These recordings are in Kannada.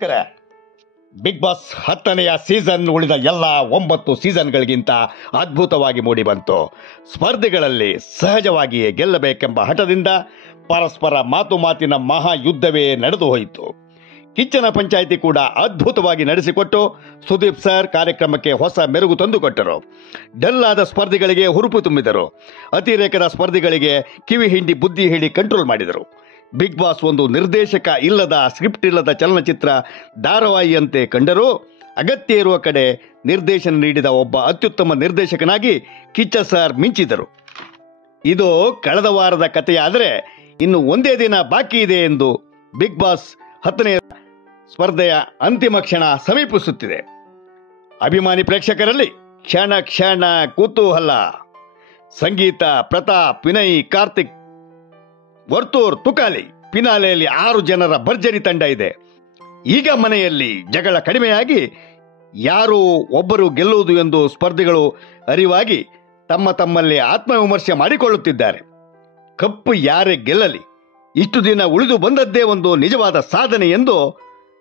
ಬಿಗ್ ಬಾಸ್ 10ನೆಯ ಸೀಸನ್ ಉಳಿದ ಎಲ್ಲ 9 ಸೀಸನ್ಗಳಿಗಿಂತ ಅದ್ಭುತವಾಗಿ ಮೂಡಿಬಂತು. ಸ್ಪರ್ಧಿಗಳಲ್ಲಿ ಸಹಜವಾಗಿಯೇ ಗೆಲ್ಲಬೇಕೆಂಬ ಹಠದಿಂದ ಪರಸ್ಪರ ಮಾತಿನ ಮಹಾಯುದ್ಧವೇ ನಡೆದು ಹೋಯಿತು. ಕಿಚ್ಚನ ಪಂಚಾಯಿತಿ ಕೂಡ ಅದ್ಭುತವಾಗಿ ನಡೆಸಿಕೊಟ್ಟು ಸುದೀಪ್ ಸರ್ ಕಾರ್ಯಕ್ರಮಕ್ಕೆ ಹೊಸ ಮೆರುಗು ತಂದುಕೊಟ್ಟರು. ಡಲ್ಲಾದ ಸ್ಪರ್ಧಿಗಳಿಗೆ ಹುರುಪು ತುಂಬಿದರು. ಅತಿರೇಕದ ಸ್ಪರ್ಧಿಗಳಿಗೆ ಕಿವಿ ಹಿಂಡಿ ಬುದ್ಧಿ ಹೇಳಿ ಕಂಟ್ರೋಲ್ ಮಾಡಿದರು. ಬಿಗ್ ಬಾಸ್ ಒಂದು ನಿರ್ದೇಶಕ ಇಲ್ಲದ, ಸ್ಕ್ರಿಪ್ಟ್ ಇಲ್ಲದ ಚಲನಚಿತ್ರ ಧಾರಾವಾಹಿಯಂತೆ ಕಂಡರೂ ಅಗತ್ಯ ಇರುವ ಕಡೆ ನಿರ್ದೇಶನ ನೀಡಿದ ಒಬ್ಬ ಅತ್ಯುತ್ತಮ ನಿರ್ದೇಶಕನಾಗಿ ಕಿಚ್ಚ ಸರ್ ಮಿಂಚಿದರು. ಇದು ಕಳೆದ ವಾರದ ಕಥೆಯಾದರೆ ಇನ್ನು ಒಂದೇ ದಿನ ಬಾಕಿ ಇದೆ ಎಂದು ಬಿಗ್ ಬಾಸ್ 10ನೇ ಸ್ಪರ್ಧೆಯ ಅಂತಿಮ ಕ್ಷಣ ಸಮೀಪಿಸುತ್ತಿದೆ. ಅಭಿಮಾನಿ ಪ್ರೇಕ್ಷಕರಲ್ಲಿ ಕ್ಷಣ ಕ್ಷಣ ಕುತೂಹಲ. ಸಂಗೀತ, ಪ್ರತಾಪ್, ವಿನಯ್, ಕಾರ್ತಿಕ್, ವರ್ತೂರ್, ತುಕಾಲಿ ಫಿನಾಲೆಯಲ್ಲಿ 6 ಜನರ ಭರ್ಜರಿ ತಂಡ ಇದೆ. ಈಗ ಮನೆಯಲ್ಲಿ ಜಗಳ ಕಡಿಮೆಯಾಗಿ ಯಾರು ಒಬ್ಬರು ಗೆಲ್ಲುವುದು ಎಂದು ಸ್ಪರ್ಧಿಗಳು ಅರಿವಾಗಿ ತಮ್ಮಲ್ಲಿ ಆತ್ಮವಿಮರ್ಶೆ ಮಾಡಿಕೊಳ್ಳುತ್ತಿದ್ದಾರೆ. ಕಪ್ಪು ಯಾರೇ ಗೆಲ್ಲಲಿ, ಇಷ್ಟು ದಿನ ಉಳಿದು ಬಂದದ್ದೇ ಒಂದು ನಿಜವಾದ ಸಾಧನೆ ಎಂದು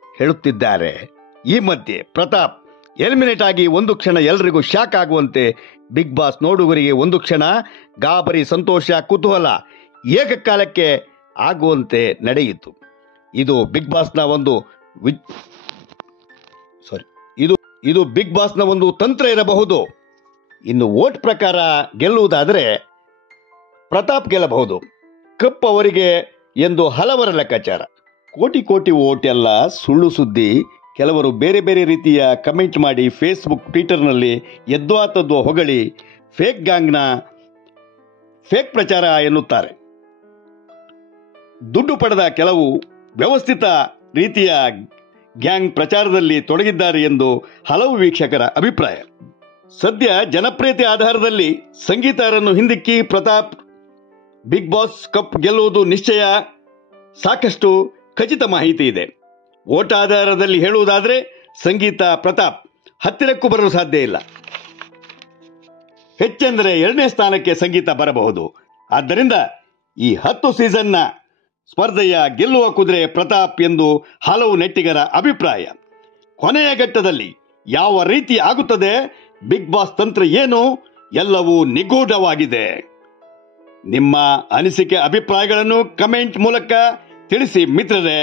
ಹೇಳುತ್ತಿದ್ದಾರೆ. ಈ ಮಧ್ಯೆ ಪ್ರತಾಪ್ ಎಲಿಮಿನೇಟ್ ಆಗಿ ಒಂದು ಕ್ಷಣ ಎಲ್ಲರಿಗೂ ಶಾಕ್ ಆಗುವಂತೆ ಬಿಗ್ ಬಾಸ್ ನೋಡುಗರಿಗೆ ಒಂದು ಕ್ಷಣ ಗಾಬರಿ, ಸಂತೋಷ, ಕುತೂಹಲ ಏಕಕಾಲಕ್ಕೆ ಆಗುವಂತೆ ನಡೆಯಿತು. ಇದು ಬಿಗ್ ಬಾಸ್ನ ಒಂದು ತಂತ್ರ ಇರಬಹುದು. ಇನ್ನು ವೋಟ್ ಪ್ರಕಾರ ಗೆಲ್ಲುವುದಾದರೆ ಪ್ರತಾಪ್ ಗೆಲ್ಲಬಹುದು, ಕಪ್ ಅವರಿಗೆ ಎಂದು ಹಲವರ ಲೆಕ್ಕಾಚಾರ. ಕೋಟಿ ವೋಟ್ ಎಲ್ಲ ಸುಳ್ಳು ಸುದ್ದಿ. ಕೆಲವರು ಬೇರೆ ಬೇರೆ ರೀತಿಯ ಕಮೆಂಟ್ ಮಾಡಿ ಫೇಸ್ಬುಕ್, ಟ್ವಿಟರ್ನಲ್ಲಿ ಎದ್ವಾತದ್ವ ಹೊಗಳಿ ಫೇಕ್ ಗ್ಯಾಂಗ್ನ ಫೇಕ್ ಪ್ರಚಾರ ಎನ್ನುತ್ತಾರೆ. ದುಡ್ಡು ಪಡೆದ ಕೆಲವು ವ್ಯವಸ್ಥಿತ ರೀತಿಯ ಗ್ಯಾಂಗ್ ಪ್ರಚಾರದಲ್ಲಿ ತೊಡಗಿದ್ದಾರೆ ಎಂದು ಹಲವು ವೀಕ್ಷಕರ ಅಭಿಪ್ರಾಯ. ಸದ್ಯ ಜನಪ್ರಿಯತೆ ಆಧಾರದಲ್ಲಿ ಸಂಗೀತರನ್ನು ಹಿಂದಿಕ್ಕಿ ಪ್ರತಾಪ್ ಬಿಗ್ ಬಾಸ್ ಕಪ್ ಗೆಲ್ಲುವುದು ನಿಶ್ಚಯ. ಸಾಕಷ್ಟು ಖಚಿತ ಮಾಹಿತಿ ಇದೆ. ವೋಟ್ ಆಧಾರದಲ್ಲಿ ಹೇಳುವುದಾದರೆ ಸಂಗೀತ, ಪ್ರತಾಪ್ ಹತ್ತಿರಕ್ಕೂ ಬರಲು ಸಾಧ್ಯ ಇಲ್ಲ. ಹೆಚ್ಚೆಂದರೆ 2ನೇ ಸ್ಥಾನಕ್ಕೆ ಸಂಗೀತ ಬರಬಹುದು. ಆದ್ದರಿಂದ ಈ 10 ಸೀಸನ್ನ ಸ್ಪರ್ಧೆಯ ಗೆಲ್ಲುವ ಕುದುರೆ ಪ್ರತಾಪ್ ಎಂದು ಹಲವು ನೆಟ್ಟಿಗರ ಅಭಿಪ್ರಾಯ. ಕೊನೆಯ ಘಟ್ಟದಲ್ಲಿ ಯಾವ ರೀತಿ ಆಗುತ್ತದೆ, ಬಿಗ್ ಬಾಸ್ ತಂತ್ರ ಏನು, ಎಲ್ಲವೂ ನಿಗೂಢವಾಗಿದೆ. ನಿಮ್ಮ ಅನಿಸಿಕೆ, ಅಭಿಪ್ರಾಯಗಳನ್ನು ಕಮೆಂಟ್ ಮೂಲಕ ತಿಳಿಸಿ ಮಿತ್ರರೇ.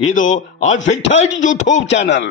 ಇದು ಆಲ್ ಫಿಟ್ ಯೂಟ್ಯೂಬ್ ಚಾನಲ್.